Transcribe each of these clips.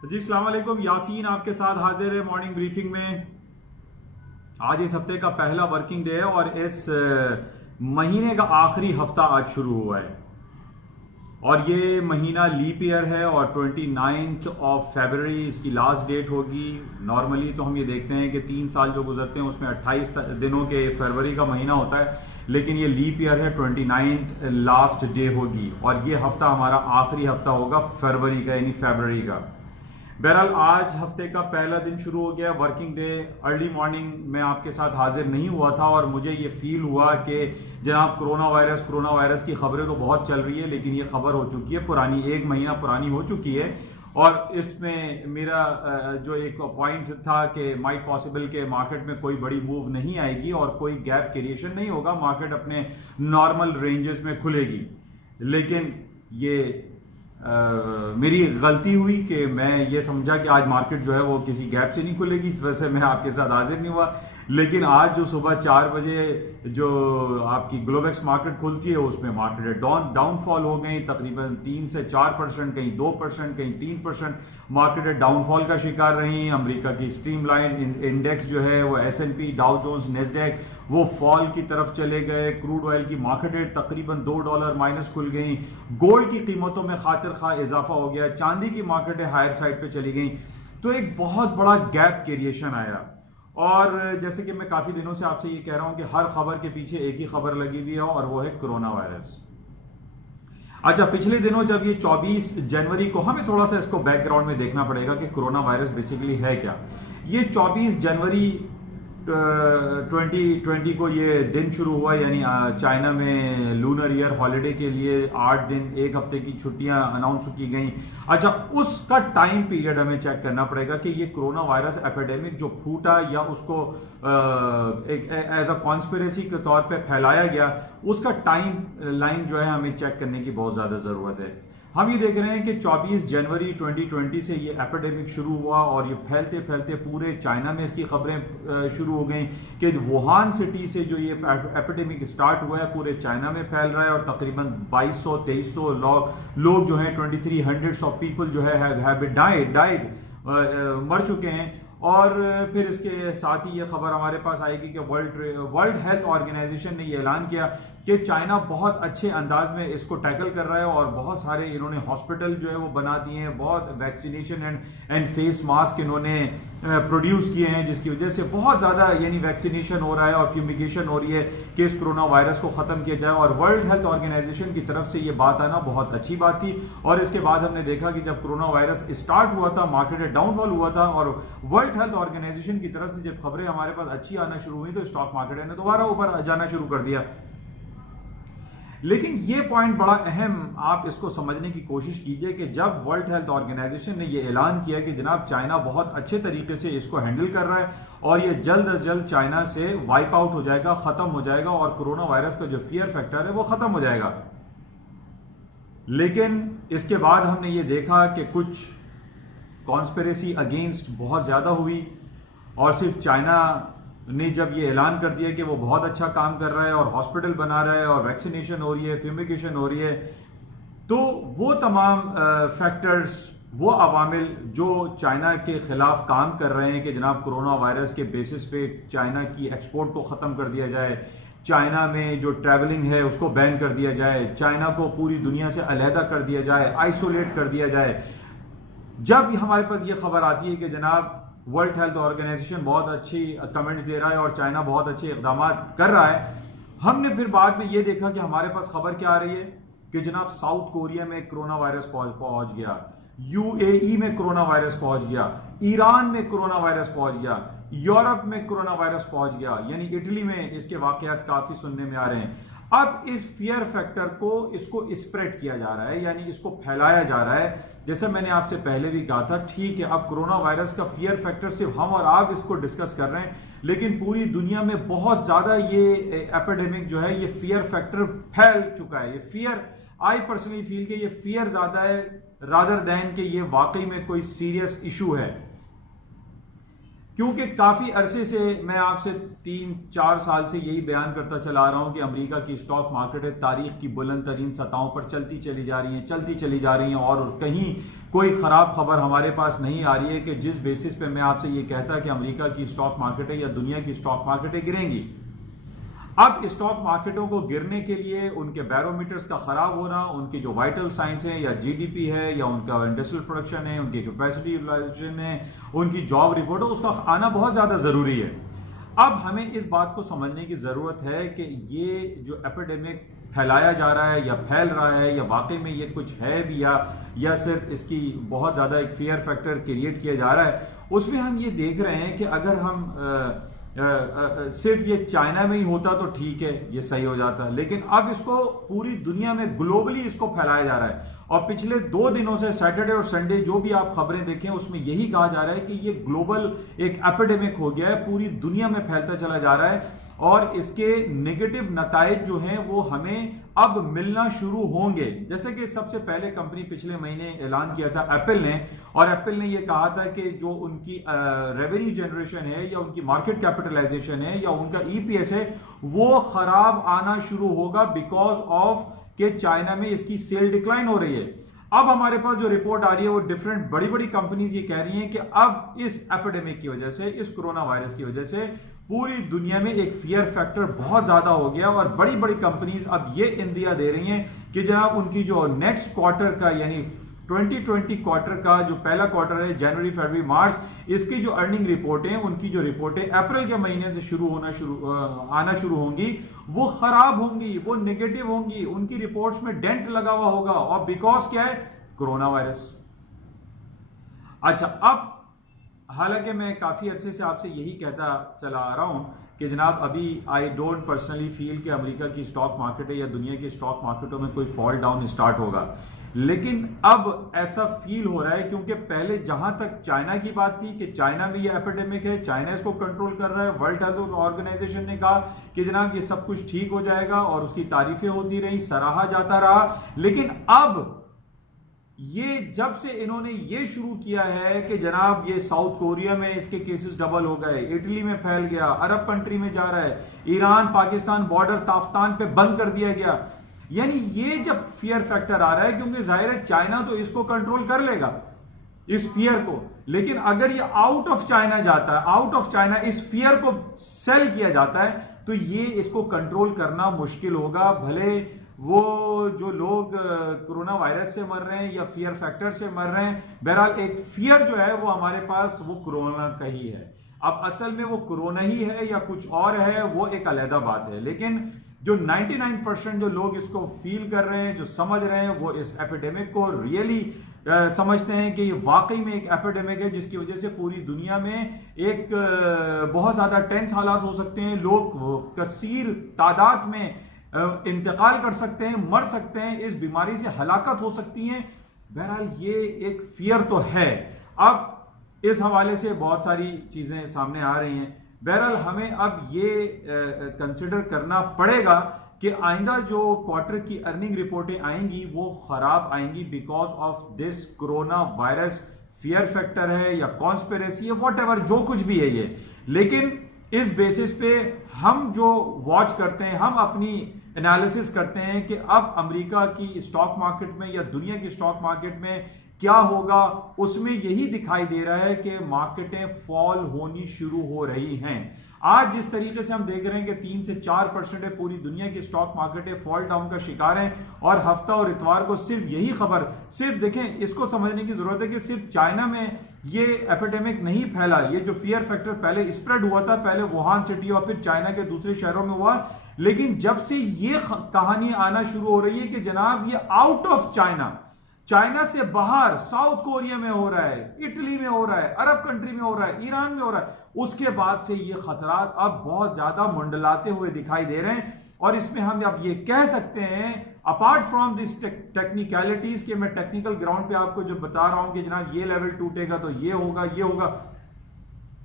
जी अस्सलाम वालेकुम। यासीन आपके साथ हाजिर है मॉर्निंग ब्रीफिंग में। आज इस हफ्ते का पहला वर्किंग डे है और इस महीने का आखिरी हफ्ता आज शुरू हुआ है और ये महीना लीप ईयर है और 29 ऑफ फरवरी इसकी लास्ट डेट होगी। नॉर्मली तो हम ये देखते हैं कि 3 साल जो गुजरते हैं उसमें 28 दिनों के फरवरी का महीना होता है, लेकिन ये लीप ईयर है, 29 लास्ट डे होगी और ये हफ्ता हमारा आखिरी हफ्ता होगा फरवरी का यानी फरवरी का। बहरहाल आज हफ्ते का पहला दिन शुरू हो गया, वर्किंग डे। अर्ली मॉर्निंग में आपके साथ हाजिर नहीं हुआ था और मुझे ये फील हुआ कि जनाब कोरोना वायरस की खबरें तो बहुत चल रही है, लेकिन ये खबर हो चुकी है पुरानी, 1 महीना पुरानी हो चुकी है। और इसमें मेरा जो एक पॉइंट था कि माइट पॉसिबल के मार्केट में कोई बड़ी मूव नहीं आएगी और कोई गैप क्रिएशन नहीं होगा, मार्केट अपने नॉर्मल रेंजेस में खुलेगी। लेकिन ये मेरी गलती हुई कि मैं ये समझा कि आज मार्केट जो है वो किसी गैप से नहीं खुलेगी, वैसे मैं आपके साथ हाजिर नहीं हुआ। लेकिन आज जो सुबह 4 बजे जो आपकी ग्लोबेक्स मार्केट खुलती है उसमें मार्केट डाउनफॉल हो गई, तकरीबन 3 से 4%, कहीं 2%, कहीं 3% मार्केट डाउनफॉल का शिकार रही। अमेरिका की स्ट्रीमलाइन इंडेक्स जो है वो S&P, डाउ जोन्स, नेस्डैक वो फॉल की तरफ चले गए। क्रूड ऑयल की मार्केट तकरीबन $2 माइनस खुल गई। गोल्ड की कीमतों में खातिर खा इजाफा हो गया। चांदी की मार्केटें हायर साइड पे चली गई। तो एक बहुत बड़ा गैप क्रिएशन आया और जैसे कि मैं काफी दिनों से आपसे ये कह रहा हूं कि हर खबर के पीछे एक ही खबर लगी हुई है और वो है कोरोना वायरस। अच्छा, पिछले दिनों जब ये 24 जनवरी को, हमें थोड़ा सा इसको बैकग्राउंड में देखना पड़ेगा कि कोरोना वायरस बेसिकली है क्या। ये 24 जनवरी 2020 को ये दिन शुरू हुआ, यानी चाइना में लूनर ईयर हॉलिडे के लिए 8 दिन, 1 हफ्ते की छुट्टियां अनाउंस की गई। अच्छा, उसका टाइम पीरियड हमें चेक करना पड़ेगा कि ये कोरोना वायरस एपिडेमिक जो फूटा या उसको एक एज अ कॉन्स्पिरेसी के तौर पे फैलाया गया, उसका टाइम लाइन जो है हमें चेक करने की बहुत ज्यादा जरूरत है। हम ये देख रहे हैं कि 24 जनवरी 2020 से ये एपिडेमिक शुरू हुआ और ये फैलते फैलते पूरे चाइना में इसकी खबरें शुरू हो गई कि वुहान सिटी से जो ये एपिडेमिक स्टार्ट हुआ है पूरे चाइना में फैल रहा है और तकरीबन 2200-2300 लोग जो हैं 2300 ऑफ पीपल जो है डाइड मर चुके हैं। और फिर इसके साथ ही ये खबर हमारे पास आएगी कि वर्ल्ड हेल्थ ऑर्गेनाइजेशन ने ये ऐलान किया कि चाइना बहुत अच्छे अंदाज में इसको टैकल कर रहा है और बहुत सारे इन्होंने हॉस्पिटल जो है वो बना दिए हैं, बहुत वैक्सीनेशन एंड फेस मास्क इन्होंने प्रोड्यूस किए हैं, जिसकी वजह से बहुत ज़्यादा यानी वैक्सीनेशन हो रहा है और फ्यूमिगेशन हो रही है कि इस कोरोना वायरस को ख़त्म किया जाए। और वर्ल्ड हेल्थ ऑर्गेनाइजेशन की तरफ से ये बात आना बहुत अच्छी बात थी। और इसके बाद हमने देखा कि जब कोरोना वायरस स्टार्ट हुआ था, मार्केट डाउनफॉल हुआ था और वर्ल्ड हेल्थ ऑर्गेनाइजेशन की तरफ से जब खबरें हमारे पास अच्छी आना शुरू हुई तो स्टॉक मार्केट ने दोबारा ऊपर जाना शुरू कर दिया। लेकिन ये पॉइंट बड़ा अहम, आप इसको समझने की कोशिश कीजिए कि जब वर्ल्ड हेल्थ ऑर्गेनाइजेशन ने ये ऐलान किया कि जनाब चाइना बहुत अच्छे तरीके से इसको हैंडल कर रहा है और ये जल्द अज जल्द चाइना से वाइप आउट हो जाएगा, खत्म हो जाएगा और कोरोना वायरस का जो फियर फैक्टर है वो खत्म हो जाएगा। लेकिन इसके बाद हमने ये देखा कि कुछ कॉन्स्पिरेसी अगेंस्ट बहुत ज्यादा हुई और सिर्फ चाइना ने जब ये ऐलान कर दिया कि वो बहुत अच्छा काम कर रहा है और हॉस्पिटल बना रहा है और वैक्सीनेशन हो रही है, फ्यूमिगेशन हो रही है, तो वो तमाम फैक्टर्स, वो अवामिल जो चाइना के खिलाफ काम कर रहे हैं कि जनाब कोरोना वायरस के बेसिस पे चाइना की एक्सपोर्ट को ख़त्म कर दिया जाए, चाइना में जो ट्रैवलिंग है उसको बैन कर दिया जाए, चाइना को पूरी दुनिया से अलहदा कर दिया जाए, आइसोलेट कर दिया जाए। जब हमारे पास ये खबर आती है कि जनाब वर्ल्ड हेल्थ ऑर्गेनाइजेशन बहुत अच्छी कमेंट्स दे रहा है और चाइना बहुत अच्छे इकदाम कर रहा है, हमने फिर बाद में ये देखा कि हमारे पास खबर क्या आ रही है कि जनाब साउथ कोरिया में कोरोना वायरस पहुंच गया, UAE में कोरोना वायरस पहुंच गया, ईरान में कोरोना वायरस पहुंच गया, यूरोप में कोरोना वायरस पहुंच गया, यानी इटली में इसके वाकयात काफी सुनने में आ रहे हैं। अब इस फियर फैक्टर को इसको स्प्रेड किया जा रहा है, यानी इसको फैलाया जा रहा है। जैसे मैंने आपसे पहले भी कहा था, ठीक है, अब कोरोना वायरस का फियर फैक्टर सिर्फ हम और आप इसको डिस्कस कर रहे हैं, लेकिन पूरी दुनिया में बहुत ज्यादा ये एपिडेमिक जो है, ये फियर फैक्टर फैल चुका है। ये फियर, आई पर्सनली फील कि ये फियर ज्यादा है रादर दैन कि ये वाकई में कोई सीरियस इशू है। क्योंकि काफी अरसे से मैं आपसे 3-4 साल से यही बयान करता चला रहा हूं कि अमेरिका की स्टॉक मार्केट तारीख की बुलंद तरीन सतहों पर चलती चली जा रही हैं और कहीं कोई खराब खबर हमारे पास नहीं आ रही है कि जिस बेसिस पे मैं आपसे ये कहता कि अमेरिका की स्टॉक मार्केटें या दुनिया की स्टॉक मार्केटें गिरेंगी। अब स्टॉक मार्केटों को गिरने के लिए उनके बैरोमीटर्स का खराब होना, उनकी जो वाइटल साइंस है या जीडीपी है या उनका इंडस्ट्रियल प्रोडक्शन है, उनकी कैपेसिटी यूटिलाइजेशन है, उनकी जॉब रिपोर्ट है, उसका आना बहुत ज्यादा जरूरी है। अब हमें इस बात को समझने की जरूरत है कि ये जो एपिडेमिक फैलाया जा रहा है या फैल रहा है या वाकई में ये कुछ है भी या सिर्फ इसकी बहुत ज्यादा एक फियर फैक्टर क्रिएट किया जा रहा है, उसमें हम ये देख रहे हैं कि अगर हम सिर्फ ये चाइना में ही होता तो ठीक है, ये सही हो जाता, लेकिन अब इसको पूरी दुनिया में ग्लोबली इसको फैलाया जा रहा है। और पिछले 2 दिनों से सैटरडे और संडे जो भी आप खबरें देखें उसमें यही कहा जा रहा है कि ये ग्लोबल एक एपिडेमिक हो गया है, पूरी दुनिया में फैलता चला जा रहा है और इसके नेगेटिव नताइज जो हैं वो हमें अब मिलना शुरू होंगे। जैसे कि सबसे पहले कंपनी पिछले महीने ऐलान किया था एप्पल ने, और एप्पल ने ये कहा था कि जो उनकी रेवेन्यू जनरेशन है या उनकी मार्केट कैपिटलाइजेशन है या उनका ईपीएस है वो खराब आना शुरू होगा बिकॉज ऑफ कि चाइना में इसकी सेल डिक्लाइन हो रही है। अब हमारे पास जो रिपोर्ट आ रही है वो डिफरेंट बड़ी बड़ी कंपनीज ये कह रही हैं कि अब इस एपिडेमिक की वजह से, इस कोरोना वायरस की वजह से पूरी दुनिया में एक फियर फैक्टर बहुत ज्यादा हो गया और बड़ी बड़ी कंपनीज अब ये इंदिया दे रही हैं कि जनाब उनकी जो नेक्स्ट क्वार्टर का यानी 2020 क्वार्टर का जो पहला क्वार्टर है जनवरी फरवरी मार्च, इसकी जो अर्निंग रिपोर्टें, उनकी जो रिपोर्टें अप्रैल के महीने से आना शुरू होंगी वो खराब होंगी, वो नेगेटिव होंगी, उनकी रिपोर्ट्स में डेंट लगा हुआ होगा। और बिकॉज क्या है? Corona virus. अच्छा, अब हालांकि मैं काफी अरसे से आपसे यही कहता चला आ रहा हूं कि जनाब अभी आई डोंट पर्सनली फील कि अमेरिका की स्टॉक मार्केट या दुनिया की स्टॉक मार्केटों में कोई फॉल डाउन स्टार्ट होगा, लेकिन अब ऐसा फील हो रहा है क्योंकि पहले जहां तक चाइना की बात थी कि चाइना में ये एपिडेमिक है, चाइना इसको कंट्रोल कर रहा है, वर्ल्ड हेल्थ ऑर्गेनाइजेशन ने कहा कि जनाब ये सब कुछ ठीक हो जाएगा और उसकी तारीफें होती रही, सराहा जाता रहा। लेकिन अब ये जब से इन्होंने ये शुरू किया है कि जनाब ये साउथ कोरिया में इसके केसेस डबल हो गए, इटली में फैल गया, अरब कंट्री में जा रहा है, ईरान पाकिस्तान बॉर्डर ताफ्तान पे बंद कर दिया गया, यानी ये जब फियर फैक्टर आ रहा है क्योंकि जाहिर है चाइना तो इसको कंट्रोल कर लेगा इस फियर को, लेकिन अगर ये आउट ऑफ चाइना जाता है, आउट ऑफ चाइना इस फियर को सेल किया जाता है तो ये इसको कंट्रोल करना मुश्किल होगा। भले वो जो लोग कोरोना वायरस से मर रहे हैं या फियर फैक्टर से मर रहे हैं, बहरहाल एक फियर जो है वो हमारे पास वो कोरोना का ही है। अब असल में वो कोरोना ही है या कुछ और है वो एक अलग बात है, लेकिन जो 99% जो लोग इसको फील कर रहे हैं, जो समझ रहे हैं, वो इस एपिडेमिक को रियली समझते हैं कि ये वाकई में एक एपिडेमिक है जिसकी वजह से पूरी दुनिया में एक बहुत ज्यादा टेंस हालात हो सकते हैं, लोग कसीर तादाद में इंतकाल कर सकते हैं, मर सकते हैं, इस बीमारी से हलाकत हो सकती है। बहरहाल ये एक फियर तो है। अब इस हवाले से बहुत सारी चीजें सामने आ रही हैं। बहरहाल हमें अब ये कंसिडर करना पड़ेगा कि आइंदा जो क्वार्टर की अर्निंग रिपोर्टें आएंगी वो खराब आएंगी because of this corona virus. Fear factor है या कॉन्स्पिरेसी है, व्हाटएवर जो कुछ भी है ये, लेकिन इस बेसिस पे हम जो वॉच करते हैं, हम अपनी एनालिसिस करते हैं कि अब अमेरिका की स्टॉक मार्केट में या दुनिया की स्टॉक मार्केट में क्या होगा, उसमें यही दिखाई दे रहा है कि मार्केटें फॉल होनी शुरू हो रही हैं। आज जिस तरीके से हम देख रहे हैं कि 3 से 4% पूरी दुनिया की स्टॉक मार्केटें फॉल डाउन का शिकार हैं और हफ्ता और इतवार को सिर्फ यही खबर, सिर्फ देखें, इसको समझने की जरूरत है कि सिर्फ चाइना में ये एपिडेमिक नहीं फैला, ये जो फियर फैक्टर पहले स्प्रेड हुआ था, पहले वुहान सिटी और फिर चाइना के दूसरे शहरों में हुआ, लेकिन जब से ये कहानी आना शुरू हो रही है कि जनाब ये आउट ऑफ चाइना, चाइना से बाहर साउथ कोरिया में हो रहा है, इटली में हो रहा है, अरब कंट्री में हो रहा है, ईरान में हो रहा है, उसके बाद से ये खतरात अब बहुत ज्यादा मंडलाते हुए दिखाई दे रहे हैं। और इसमें हम अब ये कह सकते हैं, अपार्ट फ्रॉम दिस टेक्निकलिटीज के, मैं टेक्निकल ग्राउंड पे आपको जो बता रहा हूं कि जनाब ये लेवल टूटेगा तो ये होगा, ये होगा।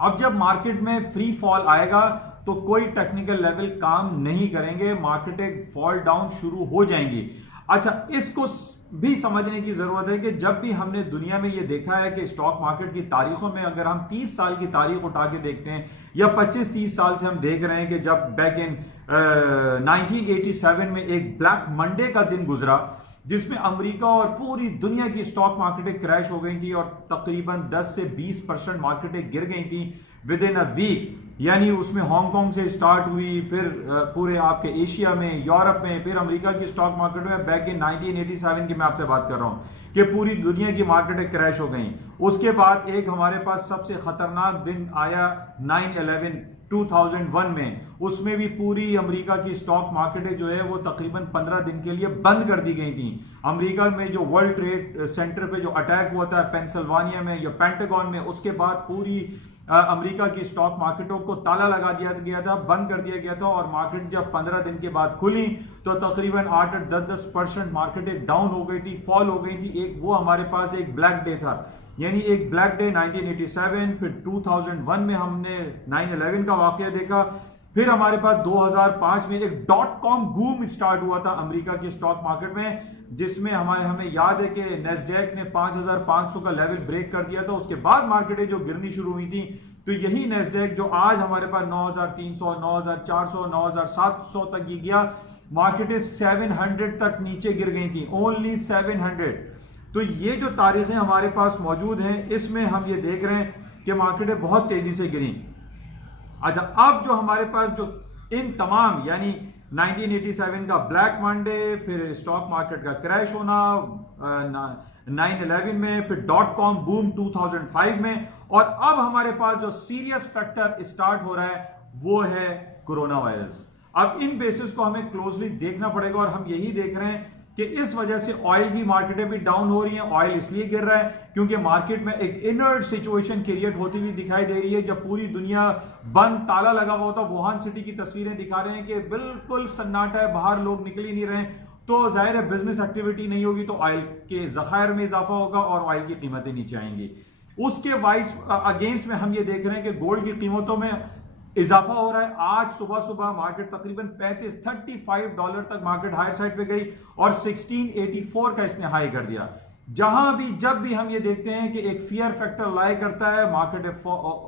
अब जब मार्केट में फ्री फॉल आएगा तो कोई टेक्निकल लेवल काम नहीं करेंगे, मार्केटें फॉल डाउन शुरू हो जाएंगी। अच्छा, इसको भी समझने की जरूरत है कि जब भी हमने दुनिया में ये देखा है कि स्टॉक मार्केट की तारीखों में अगर हम 30 साल की तारीख उठा के देखते हैं या 25-30 साल से हम देख रहे हैं कि जब बैक इन 1987 में एक ब्लैक मंडे का दिन गुजरा जिसमें अमेरिका और पूरी दुनिया की स्टॉक मार्केटें क्रैश हो गई थी और तकरीबन 10 से 20% मार्केटें गिर गई थी विद इन अ वीक। यानी उसमें हांगकांग से स्टार्ट हुई, फिर पूरे आपके एशिया में, यूरोप में, फिर अमेरिका की स्टॉक मार्केट में बैक इन 1987 की मैं आपसे बात कर रहा हूं कि पूरी दुनिया की मार्केटें क्रैश हो गई। उसके बाद एक हमारे पास सबसे खतरनाक दिन आया 9/11 2001 में, उसमें भी पूरी अमेरिका की स्टॉक मार्केटें जो है वो तकरीबन 15 दिन के लिए बंद कर दी गई थी। अमेरिका में जो वर्ल्ड ट्रेड सेंटर पे जो अटैक हुआ था पेंसिल्वानिया में या पेंटागन में, उसके बाद पूरी अमेरिका की स्टॉक मार्केटों को ताला लगा दिया गया था, बंद कर दिया गया था और मार्केट जब 15 दिन के बाद खुली तो तकरीबन 8-10% मार्केटें डाउन हो गई थी, फॉल हो गई थी। एक वो हमारे पास एक ब्लैक डे था, यानी एक ब्लैक डे 1987, फिर 2001 में हमने 9/11 का वाकया देखा, फिर हमारे पास 2005 में एक .com बूम स्टार्ट हुआ था अमेरिका की स्टॉक मार्केट में, जिसमें हमें याद है कि नेस्डैक ने 5500 का लेवल ब्रेक कर दिया था। उसके बाद मार्केटें जो गिरनी शुरू हुई थी, तो यही नेस्डैक जो आज हमारे पास 9300, 9400, 9700 तक गया, मार्केटें 700 तक नीचे गिर गई थी, ओनली 700। तो ये जो तारीखें हमारे पास मौजूद हैं, इसमें हम ये देख रहे हैं कि मार्केटें बहुत तेजी से गिरी। अच्छा, अब जो हमारे पास जो इन तमाम यानी 1987 का ब्लैक मंडे, फिर स्टॉक मार्केट का क्रैश होना 9/11 में, फिर .com बूम 2005 में, और अब हमारे पास जो सीरियस फैक्टर स्टार्ट हो रहा है वो है कोरोना वायरस। अब इन बेसिस को हमें क्लोजली देखना पड़ेगा और हम यही देख रहे हैं कि इस वजह से ऑयल की मार्केटें भी डाउन हो रही हैं। ऑयल इसलिए गिर रहा है क्योंकि मार्केट में एक इनर्ट सिचुएशन क्रिएट होती हुई दिखाई दे रही है। जब पूरी दुनिया बंद, ताला लगा हुआ होता, वुहान सिटी की तस्वीरें दिखा रहे हैं कि बिल्कुल सन्नाटा है, बाहर लोग निकल ही नहीं रहे, तो जाहिर है बिजनेस एक्टिविटी नहीं होगी तो ऑयल के जखायर में इजाफा होगा और ऑयल की कीमतें नीचे आएंगी। उसके वाइस अगेंस्ट में हम ये देख रहे हैं कि गोल्ड की कीमतों में इजाफा हो रहा है। आज सुबह मार्केट तकरीबन $35 तक मार्केट हायर साइड पे गई और 1684 का इसने हाई कर दिया। जहां भी जब भी हम ये देखते हैं कि एक फियर फैक्टर लाई करता है, मार्केट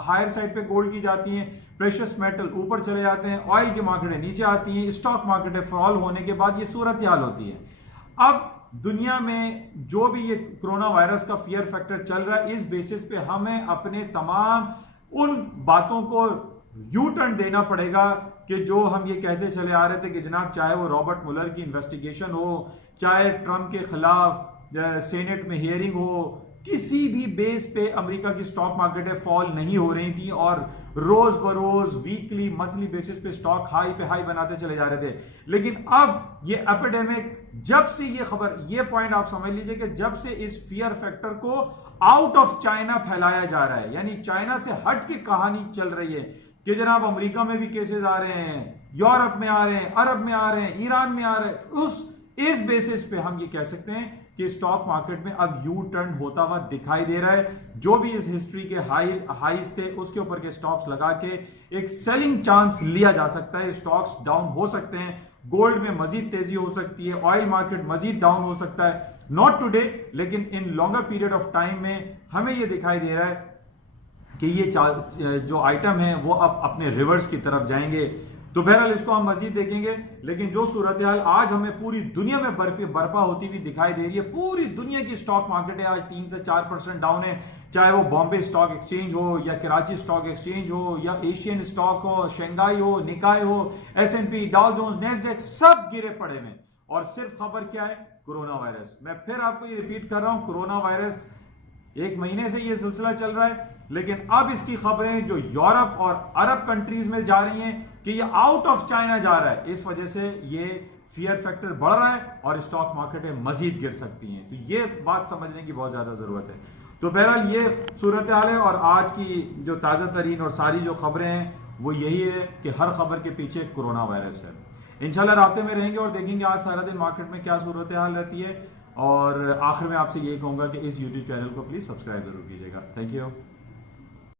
हायर साइड पे गोल्ड की जाती हैं, प्रेशियस मेटल ऊपर चले जाते हैं, ऑयल की मार्केटें नीचे आती हैं, स्टॉक मार्केटें फॉल होने के बाद ये सूरत हाल होती है। अब दुनिया में जो भी ये कोरोना वायरस का फियर फैक्टर चल रहा है, इस बेसिस पे हमें अपने तमाम उन बातों को यू टर्न देना पड़ेगा कि जो हम ये कहते चले आ रहे थे कि जनाब चाहे वो रॉबर्ट मुलर की इन्वेस्टिगेशन हो, चाहे ट्रंप के खिलाफ सेनेट में हियरिंग हो, किसी भी बेस पे अमेरिका की स्टॉक मार्केटें फॉल नहीं हो रही थी और रोज बरोज वीकली मंथली बेसिस पे स्टॉक हाई पे हाई बनाते चले जा रहे थे। लेकिन अब ये एपिडेमिक, जब से ये खबर, ये पॉइंट आप समझ लीजिए कि जब से इस फियर फैक्टर को आउट ऑफ चाइना फैलाया जा रहा है, यानी चाइना से हट के कहानी चल रही है कि जनाब अमेरिका में भी केसेस आ रहे हैं, यूरोप में आ रहे हैं, अरब में आ रहे हैं, ईरान में आ रहे हैं, इस बेसिस पे हम ये कह सकते हैं कि स्टॉक मार्केट में अब यू टर्न होता हुआ दिखाई दे रहा है। जो भी इस हिस्ट्री के हाईज थे उसके ऊपर के स्टॉक्स लगा के एक सेलिंग चांस लिया जा सकता है। स्टॉक्स डाउन हो सकते हैं, गोल्ड में मजीद तेजी हो सकती है, ऑयल मार्केट मजीद डाउन हो सकता है, नॉट टुडे लेकिन इन लॉन्गर पीरियड ऑफ टाइम में हमें यह दिखाई दे रहा है कि ये जो आइटम है वो अब अपने रिवर्स की तरफ जाएंगे। तो बहरहाल इसको हम मजीद देखेंगे, लेकिन जो सूरत हाल आज हमें पूरी दुनिया में बर्पा होती हुई दिखाई दे रही है, पूरी दुनिया की स्टॉक मार्केटें आज 3 से 4% डाउन है, चाहे वो बॉम्बे स्टॉक एक्सचेंज हो या कराची स्टॉक एक्सचेंज हो या एशियन स्टॉक हो, शंघाई हो, निकाय हो, S&P, डाउ जोन्स, नेस्डैक, सब गिरे पड़े हैं। और सिर्फ खबर क्या है? Corona virus. मैं फिर आपको ये रिपीट कर रहा हूं, कोरोना वायरस 1 महीने से ये सिलसिला चल रहा है, लेकिन अब इसकी खबरें जो यूरोप और अरब कंट्रीज में जा रही हैं कि ये आउट ऑफ चाइना जा रहा है, इस वजह से ये फियर फैक्टर बढ़ रहा है और स्टॉक मार्केटें मजीद गिर सकती हैं। तो ये बात समझने की बहुत ज्यादा जरूरत है। तो बहरहाल ये सूरत हाल है और आज की जो ताजा तरीन और सारी जो खबरें हैं वो यही है कि हर खबर के पीछे कोरोना वायरस है। इंशाल्लाह राब्ते में रहेंगे और देखेंगे आज सारा दिन मार्केट में क्या सूरत हाल रहती है। और आखिर में आपसे ये कहूंगा कि इस यूट्यूब चैनल को प्लीज सब्सक्राइब जरूर कीजिएगा। Thank you.